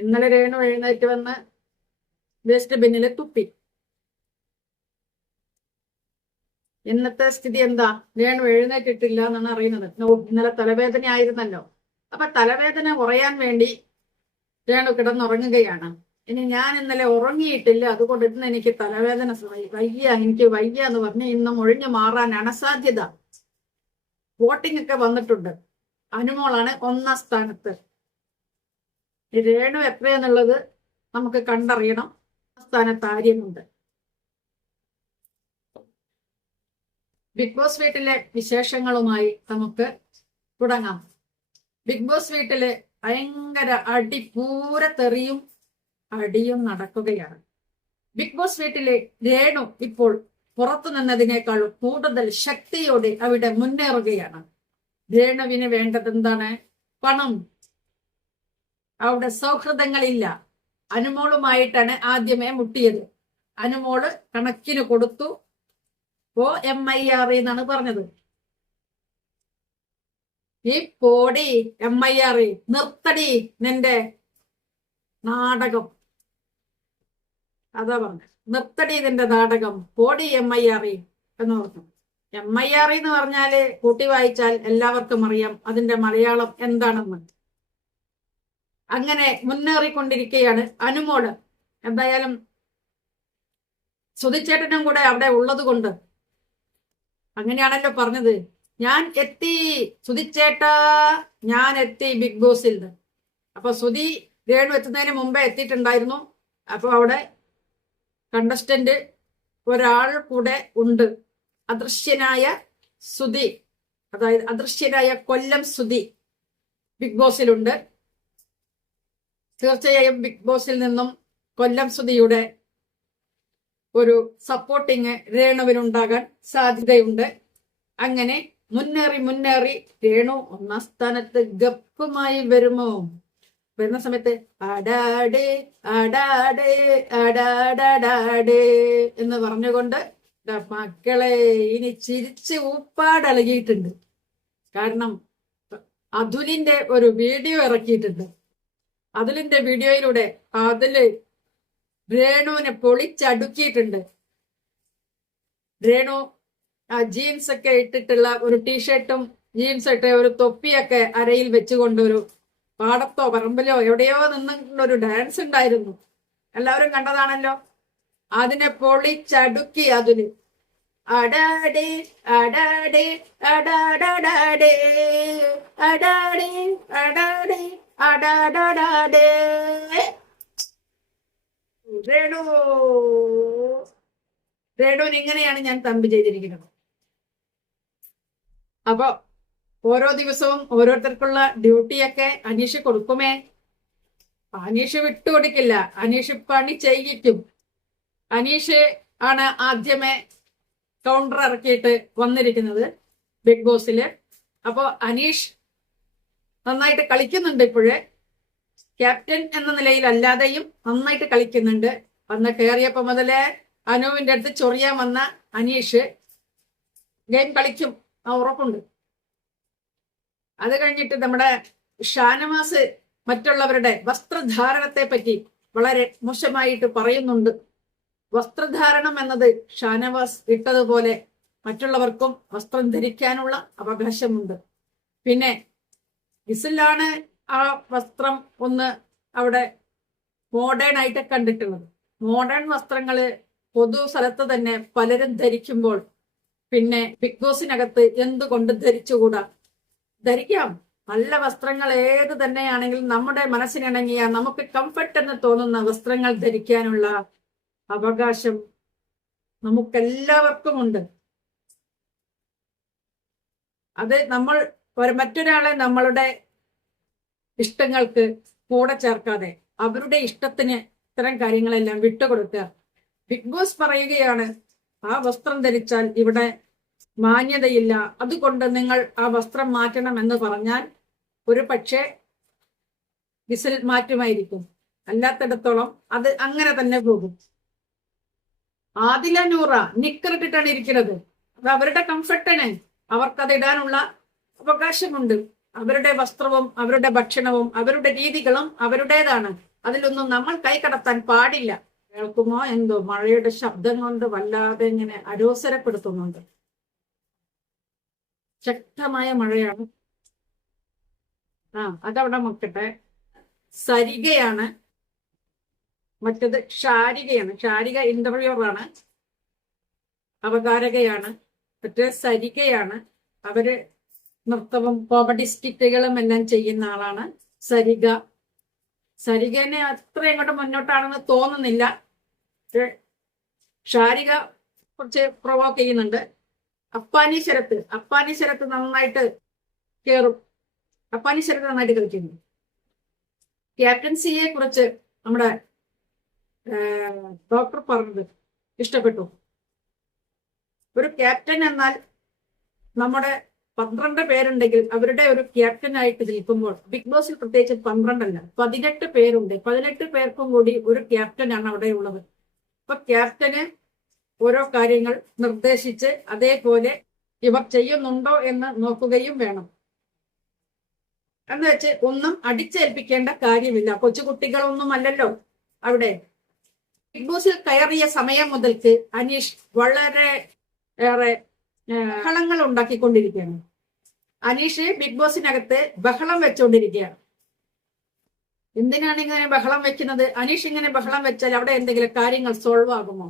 ഇന്നലെ രേണു എഴുന്നേറ്റ് വന്ന് വേസ്റ്റ് ബിന്നിൽ തുപ്പി. ഇന്നത്തെ സ്ഥിതി എന്താ? രേണു എഴുന്നേറ്റിട്ടില്ല എന്നാണ് അറിയുന്നത്. ഇന്നലെ തലവേദന ആയിരുന്നല്ലോ. അപ്പൊ തലവേദന കുറയാൻ വേണ്ടി രേണു കിടന്നുറങ്ങുകയാണ്. ഇനി ഞാൻ ഇന്നലെ ഉറങ്ങിയിട്ടില്ല, അതുകൊണ്ട് ഇന്ന് എനിക്ക് തലവേദന എനിക്ക് വയ്യ എന്ന് പറഞ്ഞ് ഇന്നും ഒഴിഞ്ഞു മാറാനാണ് സാധ്യത. വോട്ടിംഗ് ഒക്കെ വന്നിട്ടുണ്ട്. അനുമോളാണ് 1ാം സ്ഥാനത്ത്. രേണു എത്രയാന്നുള്ളത് നമുക്ക് കണ്ടറിയണം. സ്ഥാനത്ത് ആര്യനുണ്ട്. ബിഗ് ബോസ് വീട്ടിലെ വിശേഷങ്ങളുമായി നമുക്ക് തുടങ്ങാം. ബിഗ് ബോസ് വീട്ടില് ഭയങ്കര പൂരത്തെറിയും അടിയും നടക്കുകയാണ്. ബിഗ് ബോസ് വീട്ടിലെ രേണു ഇപ്പോൾ പുറത്തു നിന്നതിനേക്കാൾ കൂടുതൽ ശക്തിയോടെ അവിടെ മുന്നേറുകയാണ്. രേണുവിന് വേണ്ടത് എന്താണ്? പണം. അവിടെ സൗഹൃദങ്ങളില്ല. അനുമോളുമായിട്ടാണ് ആദ്യമേ മുട്ടിയത്. അനുമോള് കണക്കിന് കൊടുത്തു. MIR എന്നാണ് പറഞ്ഞത്. ഈ പോടി MIR, നിർത്തടി നിന്റെ നാടകം. അതാ പറഞ്ഞത്, നിർത്തടി നിന്റെ നാടകം, പോടി MIR എന്ന് പറഞ്ഞു. MIR എന്ന് പറഞ്ഞാല് കൂട്ടി വായിച്ചാൽ എല്ലാവർക്കും അറിയാം അതിന്റെ മലയാളം എന്താണെന്ന്. അങ്ങനെ മുന്നേറിക്കൊണ്ടിരിക്കുകയാണ് അനുമോള്. എന്തായാലും സുധിച്ചേട്ടനും കൂടെ അവിടെ ഉള്ളത് കൊണ്ട് അങ്ങനെയാണല്ലോ പറഞ്ഞത്. ഞാൻ എത്തി സുധിച്ചേട്ടാ, ഞാൻ എത്തി ബിഗ് ബോസിൽ. അപ്പൊ സുധി രേണു എത്തുന്നതിന് മുമ്പേ എത്തിയിട്ടുണ്ടായിരുന്നു. അപ്പൊ അവിടെ കണ്ടസ്റ്റന്റ് ഒരാൾ കൂടെ ഉണ്ട്. അദൃശ്യനായ സുധി, അതായത് അദൃശ്യനായ കൊല്ലം സുധി ബിഗ് ബോസിലുണ്ട്. തീർച്ചയായും ബിഗ് ബോസിൽ നിന്നും കൊല്ലം സുധിയുടെ ഒരു സപ്പോർട്ടിങ് രേണുവിനുണ്ടാകാൻ സാധ്യതയുണ്ട്. അങ്ങനെ മുന്നേറി രേണു 1ാം സ്ഥാനത്ത് ഗപ്പുമായി വരുമോ? വരുന്ന സമയത്ത് അടാടേ അടാടേ അടാടാടേ എന്ന് പറഞ്ഞുകൊണ്ട് മക്കളെ ഇനി ചിരിച്ച് ഊപ്പാടളകിയിട്ടുണ്ട്. കാരണം അതുലിന്റെ ഒരു വീഡിയോ ഇറക്കിയിട്ടുണ്ട്. അതുലിന്റെ വീഡിയോയിലൂടെ അതില് രേണുവിനെ പൊളിച്ചടുക്കിയിട്ടുണ്ട്. രേണു ആ ജീൻസ് ഒക്കെ ഇട്ടിട്ടുള്ള ഒരു ടീഷർട്ടും ജീൻസ് ഇട്ട് ഒരു തൊപ്പിയൊക്കെ അരയിൽ വെച്ചുകൊണ്ട് ഒരു പാടത്തോ പറമ്പിലോ എവിടെയോ നിന്നൊരു ഡാൻസ് ഉണ്ടായിരുന്നു. എല്ലാവരും കണ്ടതാണല്ലോ. അതിനെ പൊളിച്ചടുക്കി അതില്. അടാടേ അടാടേ അടാടാടേ അടാടേ അടാടേ അടാടാടേ. രേണുവിന് ഇങ്ങനെയാണ് ഞാൻ തമ്പ് ചെയ്തിരിക്കുന്നത്. അപ്പൊ ഓരോ ദിവസവും ഓരോരുത്തർക്കുള്ള ഡ്യൂട്ടിയൊക്കെ അനീഷ് കൊടുക്കുമേ. അനീഷ് വിട്ടുകൊടുക്കില്ല. അനീഷ് പണി ചെയ്യിക്കും. അനീഷ് ആണ് ആദ്യമേ കൗണ്ടർ ഇറക്കിയിട്ട് വന്നിരിക്കുന്നത് ബിഗ് ബോസില്. അപ്പോ അനീഷ് നന്നായിട്ട് കളിക്കുന്നുണ്ട്. ഇപ്പോഴേ ക്യാപ്റ്റൻ എന്ന നിലയിൽ അല്ലാതെയും നന്നായിട്ട് കളിക്കുന്നുണ്ട്. വന്ന് കയറിയപ്പോ മുതലേ അനുവിന്റെ അടുത്ത് ചൊറിയാൻ വന്ന അനീഷ് ഗെയിം കളിക്കും, ആ ഉറപ്പുണ്ട്. അത് കഴിഞ്ഞിട്ട് നമ്മുടെ ഷാനവാസ് മറ്റുള്ളവരുടെ വസ്ത്രധാരണത്തെ പറ്റി വളരെ മോശമായിട്ട് പറയുന്നുണ്ട്. വസ്ത്രധാരണം എന്നത് ഷാനവാസ് ഇട്ടതുപോലെ മറ്റുള്ളവർക്കും വസ്ത്രം ധരിക്കാനുള്ള അവകാശമുണ്ട്. പിന്നെ ഇസിലാണ് ആ വസ്ത്രം ഒന്ന് അവിടെ മോഡേൺ ആയിട്ട് കണ്ടിട്ടുള്ളത്. മോഡേൺ വസ്ത്രങ്ങള് പൊതു സ്ഥലത്ത് തന്നെ പലരും ധരിക്കുമ്പോൾ പിന്നെ ബിഗ് ബോസിനകത്ത് എന്തുകൊണ്ട് ധരിച്ചുകൂടാ? ധരിക്കാം. നല്ല വസ്ത്രങ്ങൾ ഏത് തന്നെയാണെങ്കിലും നമ്മുടെ മനസ്സിനിണങ്ങിയ നമുക്ക് കംഫർട്ട് എന്ന് തോന്നുന്ന വസ്ത്രങ്ങൾ ധരിക്കാനുള്ള അവകാശം നമുക്കെല്ലാവർക്കും ഉണ്ട്. അത് നമ്മൾ മറ്റൊരാളെ നമ്മളുടെ ഇഷ്ടങ്ങൾക്ക് കൂടെ ചേർക്കാതെ അവരുടെ ഇഷ്ടത്തിന് ഇത്തരം കാര്യങ്ങളെല്ലാം വിട്ടുകൊടുക്കുക. ബിഗ് ബോസ് പറയുകയാണ്, ആ വസ്ത്രം ധരിച്ചാൽ ഇവിടെ മാന്യതയില്ല, അതുകൊണ്ട് നിങ്ങൾ ആ വസ്ത്രം മാറ്റണം എന്ന് പറഞ്ഞാൽ ഒരു പക്ഷേ വിസിൽ മാറ്റുമായിരിക്കും. അല്ലാത്തിടത്തോളം അത് അങ്ങനെ തന്നെ പോകും. ആദില നൂറ നിക്കറിട്ടിട്ടാണ് ഇരിക്കുന്നത്. അത് അവരുടെ കംഫർട്ടിന് അവർക്കത് ഇടാനുള്ള അവകാശമുണ്ട്. അവരുടെ വസ്ത്രവും അവരുടെ ഭക്ഷണവും അവരുടെ രീതികളും അവരുടേതാണ്. അതിലൊന്നും നമ്മൾ കൈ കടത്താൻ പാടില്ല. കേൾക്കുമോ എന്തോ മഴയുടെ ശബ്ദം കൊണ്ട് വല്ലാതെ ഇങ്ങനെ അരോസരപ്പെടുത്തുന്നുണ്ട്. ശക്തമായ മഴയാണ്. അതവിടെ മുക്കട്ടെ. സരികയാണ്, മറ്റത് ഷാരികയാണ്. ഷാരിക ഇന്റർവ്യൂറാണ്, അവതാരകയാണ്. മറ്റേ സരികയാണ്, അവര് നൃത്തവും കോമഡി സ്കിറ്റുകളും എല്ലാം ചെയ്യുന്ന ആളാണ് സരിക. സരികനെ അത്ര ഇങ്ങോട്ട് മുന്നോട്ടാണെന്ന് തോന്നുന്നില്ല. ഷാരിക കുറച്ച് പ്രൊവോക്ക് ചെയ്യുന്നുണ്ട്. അപ്പാനി ശരത്ത് നന്നായിട്ട് കേറും. അപ്പാനി ശരത്ത് നന്നായിട്ട് കളിക്കുന്നു. ക്യാപ്റ്റൻസിയെ കുറിച്ച് നമ്മുടെ ഡോക്ടർ പറഞ്ഞത് ഇഷ്ടപ്പെട്ടു. ഒരു ക്യാപ്റ്റൻ എന്നാൽ നമ്മുടെ 12 പേരുണ്ടെങ്കിൽ അവരുടെ ഒരു ക്യാപ്റ്റനായിട്ട് നിൽക്കുമ്പോൾ, ബിഗ് ബോസിൽ പ്രത്യേകിച്ച് 12 അല്ല 18 പേരുണ്ട്. 18 പേർക്കും കൂടി ഒരു ക്യാപ്റ്റനാണ് അവിടെ ഉള്ളത്. അപ്പൊ ക്യാപ്റ്റന് ഓരോ കാര്യങ്ങൾ നിർദ്ദേശിച്ച് അതേപോലെ ഇവർ ചെയ്യുന്നുണ്ടോ എന്ന് നോക്കുകയും വേണം. എന്ന് വെച്ച് ഒന്നും അടിച്ചേൽപ്പിക്കേണ്ട കാര്യമില്ല. കൊച്ചുകുട്ടികളൊന്നും അല്ലല്ലോ അവിടെ. ബിഗ് ബോസിൽ കയറിയ സമയം മുതൽക്ക് അനീഷ് വളരെ ഏറെ ബഹളങ്ങൾ ഉണ്ടാക്കിക്കൊണ്ടിരിക്കുകയാണ്. അനീഷ് ബിഗ് ബോസിനകത്ത് ബഹളം വെച്ചുകൊണ്ടിരിക്കുകയാണ്. എന്തിനാണ് ഇങ്ങനെ ബഹളം വെക്കുന്നത്? അനീഷ് ഇങ്ങനെ ബഹളം വെച്ചാൽ അവിടെ എന്തെങ്കിലും കാര്യങ്ങൾ സോൾവ് ആകുമോ?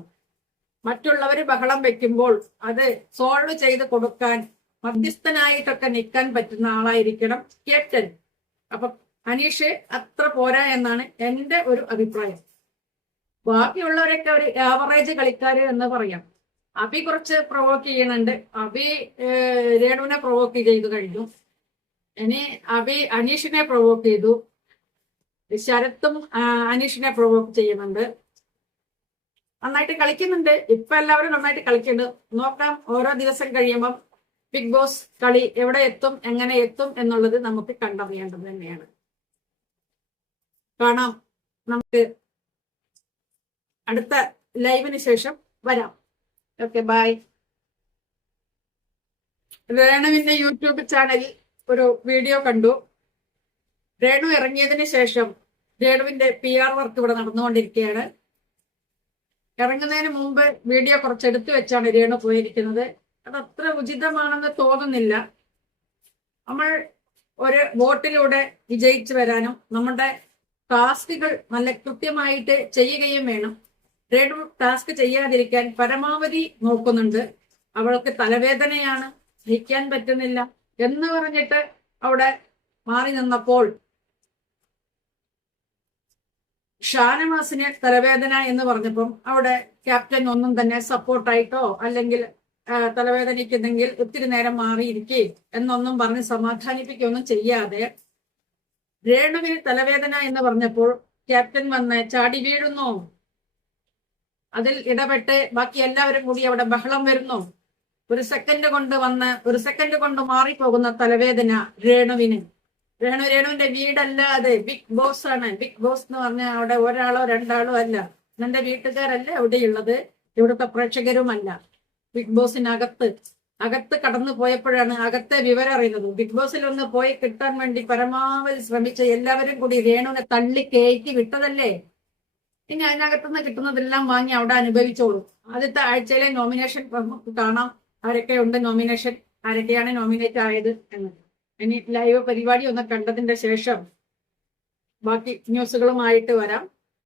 മറ്റുള്ളവര് ബഹളം വെക്കുമ്പോൾ അത് സോൾവ് ചെയ്ത് കൊടുക്കാൻ മധ്യസ്ഥനായിട്ടൊക്കെ നിൽക്കാൻ പറ്റുന്ന ആളായിരിക്കണം ക്യാപ്റ്റൻ. അപ്പൊ അനീഷ് അത്ര പോരാ എന്നാണ് എന്റെ ഒരു അഭിപ്രായം. ബാക്കിയുള്ളവരൊക്കെ ഒരു ആവറേജ് കളിക്കാര് എന്ന് പറയാം. അഭി കുറച്ച് പ്രൊവോക്ക് ചെയ്യുന്നുണ്ട്. അഭി രേണുവിനെ പ്രൊവോക്ക് ചെയ്തു കഴിഞ്ഞു. ഇനി അഭി അനീഷിനെ പ്രൊവോക്ക് ചെയ്തു. ശരത്തും അനീഷിനെ പ്രൊവോക്ക് ചെയ്യുന്നുണ്ട്. നന്നായിട്ട് കളിക്കുന്നുണ്ട്. ഇപ്പൊ എല്ലാവരും നന്നായിട്ട് കളിക്കുന്നുണ്ട്. നോക്കാം, ഓരോ ദിവസം കഴിയുമ്പം ബിഗ് ബോസ് കളി എവിടെ എത്തും, എങ്ങനെ എത്തും എന്നുള്ളത് നമുക്ക് കണ്ടറിയേണ്ടത് തന്നെയാണ്. കാണാം. നമുക്ക് അടുത്ത ലൈവിന് ശേഷം വരാം. Okay, by. രേണുവിന്റെ യൂട്യൂബ് ചാനലിൽ ഒരു വീഡിയോ കണ്ടു. രേണു ഇറങ്ങിയതിന് ശേഷം രേണുവിന്റെ PR വർക്ക് ഇവിടെ നടന്നുകൊണ്ടിരിക്കുകയാണ്. ഇറങ്ങുന്നതിന് മുമ്പ് വീഡിയോ കുറച്ച് എടുത്തു വെച്ചാണ് രേണു പോയിരിക്കുന്നത്. അതത്ര ഉചിതമാണെന്ന് തോന്നുന്നില്ല. നമ്മൾ ഒരു വോട്ടിലൂടെ വിജയിച്ചു വരാനും നമ്മുടെ ടാസ്കുകൾ നല്ല കൃത്യമായിട്ട് ചെയ്യുകയും വേണം. രേണു ടാസ്ക് ചെയ്യാതിരിക്കാൻ പരമാവധി നോക്കുന്നുണ്ട്. അവൾക്ക് തലവേദനയാണ്, സഹിക്കാൻ പറ്റുന്നില്ല എന്ന് പറഞ്ഞിട്ട് അവിടെ മാറി നിന്നപ്പോൾ ഷാനവാസിന് തലവേദന എന്ന് പറഞ്ഞപ്പം അവിടെ ക്യാപ്റ്റൻ ഒന്നും തന്നെ സപ്പോർട്ടായിട്ടോ അല്ലെങ്കിൽ തലവേദനിക്കുന്നെങ്കിൽ ഒത്തിരി നേരം മാറിയിരിക്കേ എന്നൊന്നും പറഞ്ഞ് സമാധാനിപ്പിക്കുകയൊന്നും ചെയ്യാതെ രേണുവിന് തലവേദന എന്ന് പറഞ്ഞപ്പോൾ ക്യാപ്റ്റൻ വന്ന് ചാടി വീഴുന്നു. അതിൽ ഇടപെട്ട് ബാക്കി എല്ലാവരും കൂടി അവിടെ ബഹളം വരുന്നു. ഒരു സെക്കൻഡ് കൊണ്ട് മാറിപ്പോകുന്ന തലവേദന രേണുവിന്. രേണുവിന്റെ വീടല്ല അത്, ബിഗ് ബോസ് ആണ്. ബിഗ് ബോസ് എന്ന് പറഞ്ഞാൽ അവിടെ ഒരാളോ രണ്ടാളോ അല്ല. എന്റെ വീട്ടുകാരല്ല അവിടെയുള്ളത്, ഇവിടുത്തെ പ്രേക്ഷകരുമല്ല. ബിഗ് ബോസിനകത്ത് കടന്നു പോയപ്പോഴാണ് അകത്തെ വിവരം അറിയുന്നത്. ബിഗ് ബോസിൽ ഒന്ന് പോയി കിട്ടാൻ വേണ്ടി പരമാവധി ശ്രമിച്ച എല്ലാവരും കൂടി രേണുവിനെ തള്ളി കയറ്റി വിട്ടതല്ലേ. ഇനി അതിനകത്തുനിന്ന് കിട്ടുന്നതെല്ലാം വാങ്ങി അവിടെ അനുഭവിച്ചോളൂ. ആദ്യത്തെ ആഴ്ചയിലെ നോമിനേഷൻ കാണാം, ആരൊക്കെ ഉണ്ട് നോമിനേഷൻ, ആരൊക്കെയാണ് നോമിനേറ്റ് ആയത് എന്ന്. ഇനി ലൈവ് പരിപാടി ഒന്ന് കണ്ടതിന്റെ ശേഷം ബാക്കി ന്യൂസുകളുമായിട്ട് വരാം.